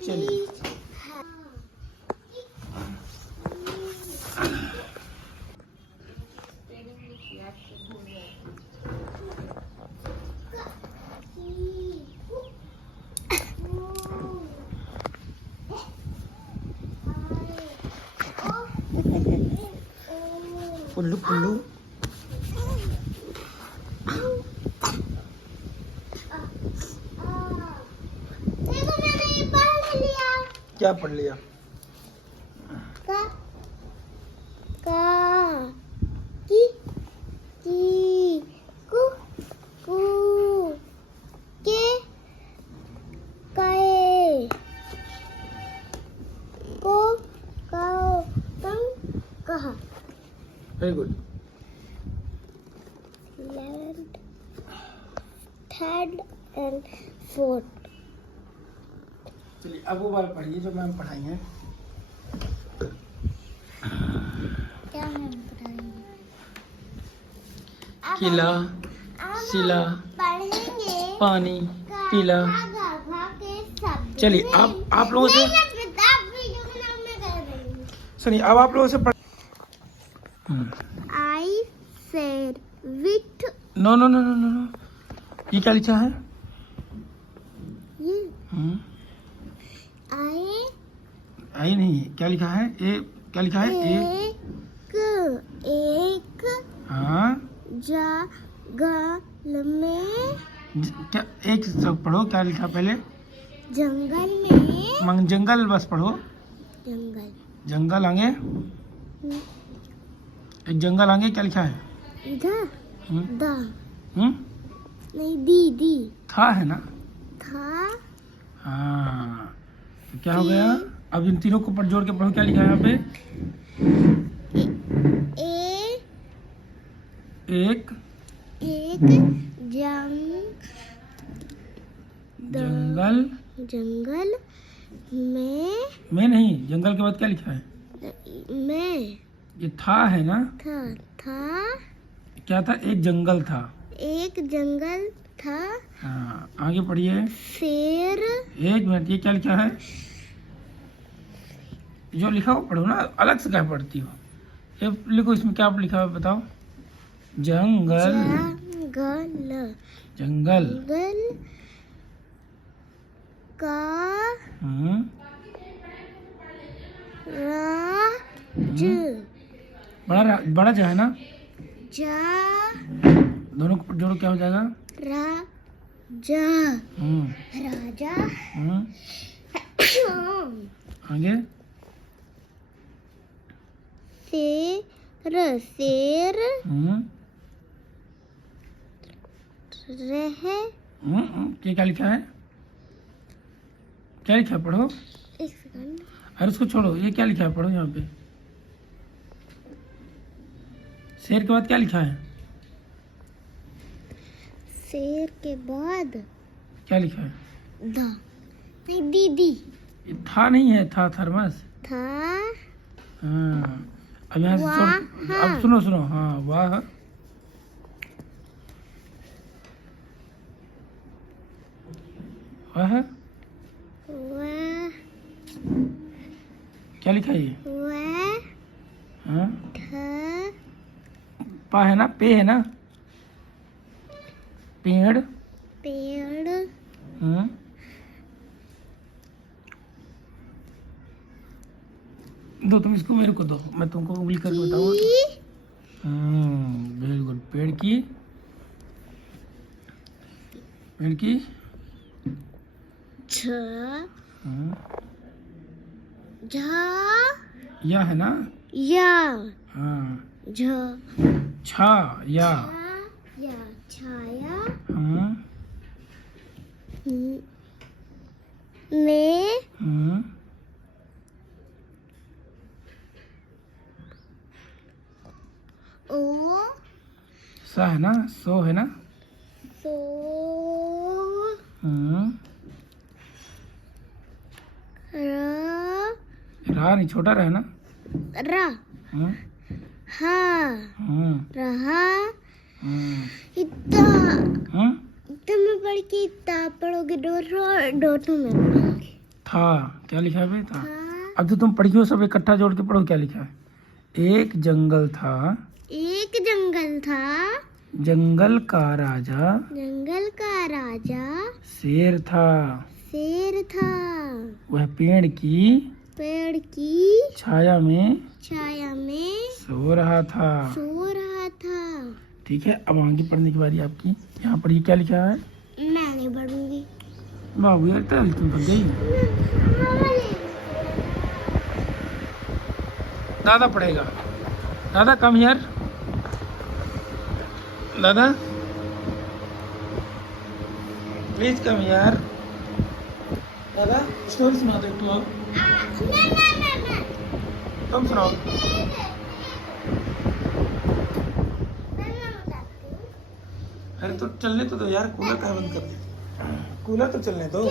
चलिए पुल्लू पुल्लू देखो मैंने ये पढ़ लिया। क्या पढ़ लिया? का की कु के कए को काओ तंग कहा। Very good. 11th, 3rd and 4th। चलिए अब वो बार पढ़िए जो मैम पढ़ाई है। क्या मैम पढ़ाएंगे? किला, सिला, पढ़ेंगे पानी, पीला। चलिए आप लोगों से सुनिए, अब आप लोगों से पढ़। I said with. No no no no no no, ये क्या लिखा है? ये आई नहीं, क्या लिखा है? ए क्या लिखा है? एक हाँ जंगल में। क्या एक सब पढ़ो, क्या लिखा पहले? जंगल में। जंगल बस पढ़ो। जंगल जंगल आगे, एक जंगल आगे क्या लिखा है? इधर द हम्म नहीं दी था है ना? था। हाँ तो क्या हो गया? अब इन तीनों को जोड़ के पढ़ो, क्या लिखा है यहाँ पे? एक जंगल में नहीं, जंगल के बाद क्या लिखा है? में ये था है ना? था क्या था? एक जंगल था। एक जंगल था। हाँ आगे पढ़िए। शेर। एक मिनट, ये क्या लिखा है? जो लिखा हो पढ़ो ना, अलग से क्या पढ़ती हो? ये लिखो, इसमें क्या लिखा है बताओ? जंगल जंगल जंगल का राज। बड़ा जो है ना, जा दोनों को जोड़ो क्या हो जाएगा? राजा। राजा। आगे शेर रहे। ये क्या लिखा है? क्या लिखा है पढ़ो? एक सेकंड। अरे उसको छोड़ो, ये क्या लिखा है पढ़ो यहाँ पे। शेर के बाद क्या लिखा है? शेर के बाद क्या लिखा है? नहीं दीदी। ये था नहीं है, था थर्मस था। हाँ अब यहाँ से अब सुनो हाँ वाह। वाह क्या लिखा है ये? हाँ पा है ना? पे है ना? पेड़ दो, तुम इसको मेरे को दो, मैं तुमको उंगली करके बताऊंगा। Very good. पेड़ की या है ना? या हाँ छा या छाया में ओ सा है ना? सो है ना? सो रा नहीं, छोटा रहा ना? रा हा रहा। इतना में पढ़ के इतना पढ़ोगे, दो में पढ़ोगे। था, क्या लिखा है बे? था। था। अब जो तुम पढ़ी हो सब इकट्ठा जोड़ के पढ़ो, क्या लिखा है? एक जंगल था, एक जंगल था, जंगल का राजा जंगल का राजा शेर था, शेर था, वह पेड़ की पेड़ की छाया में छाया में सो रहा था। सो रहा था। ठीक है, अब आगे पढ़ने की बारी आपकी। यहाँ पर ये क्या लिखा है? मैं नहीं पढ़ूंगी। बाबू यार चल, तुम थक गई। दादा पढ़ेगा। दादा कम हियर। दादा प्लीज कम हियर। दादा स्टोरी सुना दो एक तो आप। तुम सुनाओ। अरे तो चलने तो दो यार, कूलर कहाँ बंद कर दे? कूलर तो चलने दो।